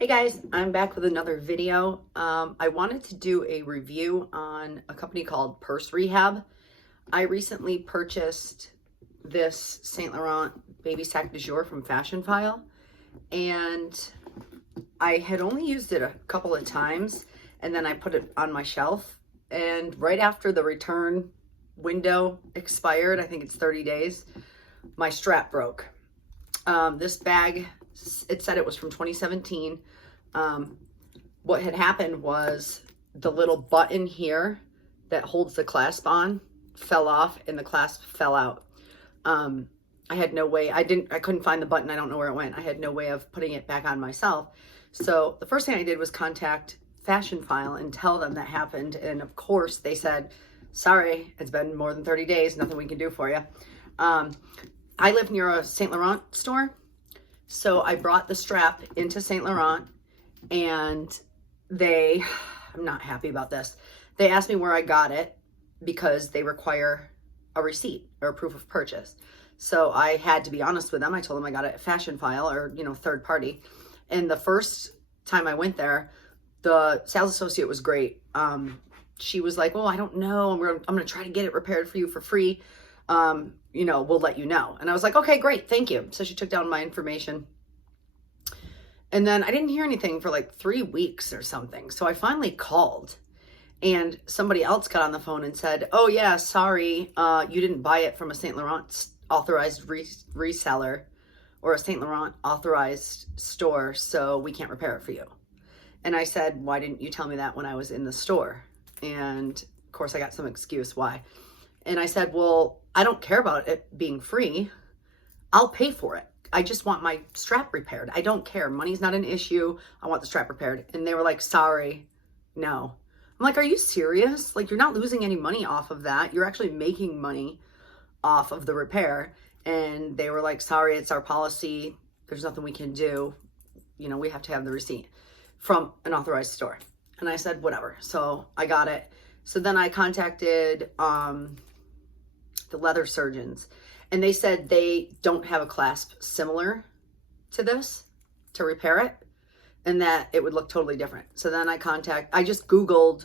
Hey guys, I'm back with another video. I wanted to do a review on a company called Purse Rehab. I recently purchased this Saint Laurent baby sac de jour from Fashion File, and I had only used it a couple of times, and then I put it on my shelf. And right after the return window expired, I think it's 30 days, my strap broke. This bag, it said it was from 2017. What had happened was the little button here that holds the clasp on fell off and the clasp fell out. I had no way, I couldn't find the button. I don't know where it went. I had no way of putting it back on myself. So the first thing I did was contact Fashion File and tell them that happened. And of course they said, sorry, it's been more than 30 days. Nothing we can do for you. I live near a Saint Laurent store. So I brought the strap into Saint Laurent, and I'm not happy about this. They asked me where I got it because they require a receipt or a proof of purchase. So I had to be honest with them. I told them I got it at Fashion File, or, third party. And the first time I went there, the sales associate was great. She was like, well, I don't know. I'm going to try to get it repaired for you for free. We'll let you know. And I was like, okay, great. Thank you. So she took down my information. And then I didn't hear anything for like 3 weeks or something. So I finally called, and somebody else got on the phone and said, oh yeah, sorry. You didn't buy it from a Saint Laurent authorized reseller or a Saint Laurent authorized store. So we can't repair it for you. And I said, why didn't you tell me that when I was in the store? And of course I got some excuse why. And I said, well, I don't care about it being free. I'll pay for it. I just want my strap repaired. I don't care. Money's not an issue. I want the strap repaired. And they were like, sorry, no. I'm like, are you serious? Like, you're not losing any money off of that. You're actually making money off of the repair. And they were like, sorry, it's our policy. There's nothing we can do. We have to have the receipt from an authorized store. And I said, whatever. So I got it. So then I contacted the leather surgeons, and they said they don't have a clasp similar to this to repair it, and that it would look totally different. So then I just Googled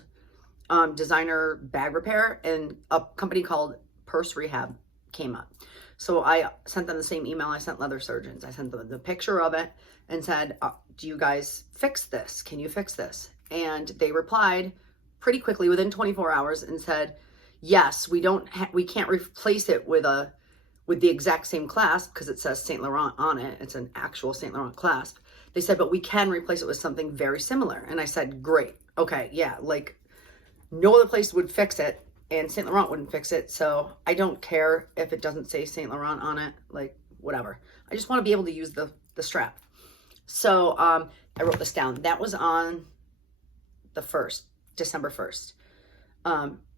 designer bag repair, and a company called Purse Rehab came up. So I sent them the same email I sent leather surgeons. I sent them the picture of it and said, do you guys fix this? Can you fix this? And they replied pretty quickly within 24 hours and said, yes, we can't replace it with the exact same clasp because it says Saint Laurent on it. It's an actual Saint Laurent clasp. They said, but we can replace it with something very similar. And I said, great. Okay. Yeah. Like, no other place would fix it, and Saint Laurent wouldn't fix it. So I don't care if it doesn't say Saint Laurent on it, like whatever. I just want to be able to use the strap. So, I wrote this down. That was on the December 1st.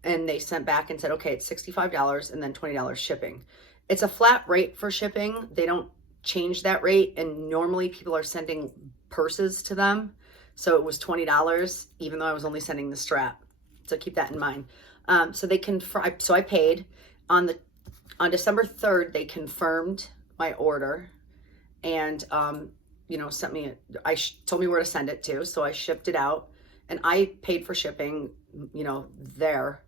And they sent back and said, okay, it's $65 and then $20 shipping. It's a flat rate for shipping. They don't change that rate. And normally people are sending purses to them. So it was $20, even though I was only sending the strap. So keep that in mind. So I paid on December 3rd, they confirmed my order and, sent me, told me where to send it to. So I shipped it out, and I paid for shipping, there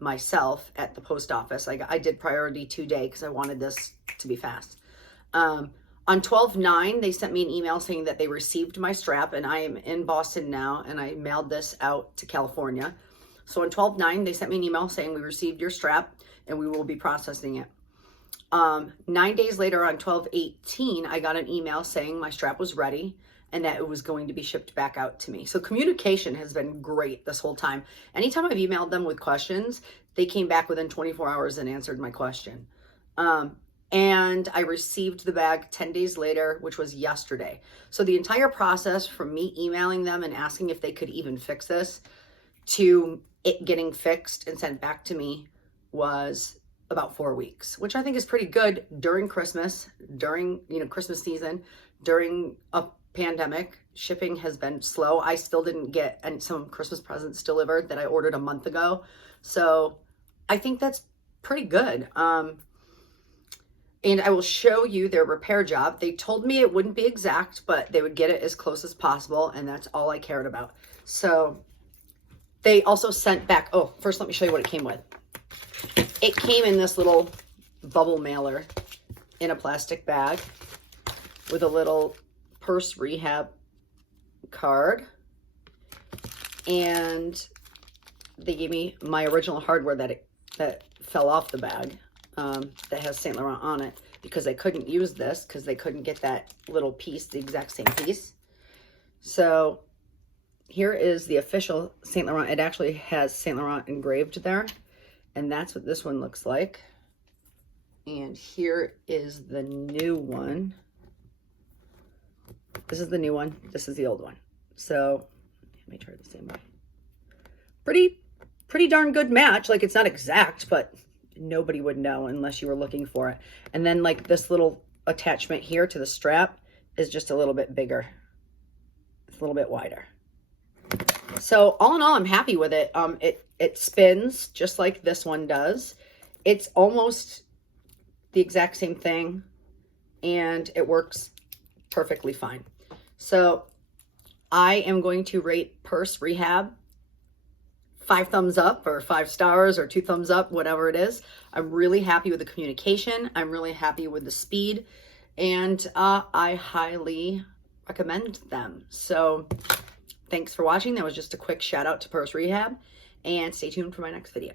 myself at the post office. I did priority 2-day because I wanted this to be fast. On 12/9, they sent me an email saying that they received my strap, and I am in Boston now, and I mailed this out to California. So on 12/9, they sent me an email saying we received your strap and we will be processing it. 9 days later, on 12/18, I got an email saying my strap was ready and that it was going to be shipped back out to me. So communication has been great this whole time. Anytime I've emailed them with questions, they came back within 24 hours and answered my question. And I received the bag 10 days later, which was yesterday. So the entire process from me emailing them and asking if they could even fix this to it getting fixed and sent back to me was about 4 weeks, which I think is pretty good during Christmas, during, Christmas season, during a pandemic. Shipping has been slow. I still didn't get some Christmas presents delivered that I ordered a month ago. So I think that's pretty good. and I will show you their repair job. They told me it wouldn't be exact, but they would get it as close as possible, and that's all I cared about. So they also sent back, oh, first let me show you what it came with. It came in this little bubble mailer in a plastic bag with a little Purse Rehab card, and they gave me my original hardware that fell off the bag, that has Saint Laurent on it, because I couldn't use this because they couldn't get that little piece, the exact same piece. So here is the official Saint Laurent. It actually has Saint Laurent engraved there, and that's what this one looks like. And here is the new one. This is the new one. This is the old one. So let me try it the same way. Pretty darn good match. Like, it's not exact, but nobody would know unless you were looking for it. And then like this little attachment here to the strap is just a little bit bigger. It's a little bit wider. So all in all, I'm happy with it. It spins just like this one does. It's almost the exact same thing, and it works perfectly fine. So I am going to rate Purse Rehab 5 thumbs up, or 5 stars, or 2 thumbs up, whatever it is. I'm really happy with the communication. I'm really happy with the speed, and I highly recommend them. So thanks for watching. That was just a quick shout out to Purse Rehab, and stay tuned for my next video.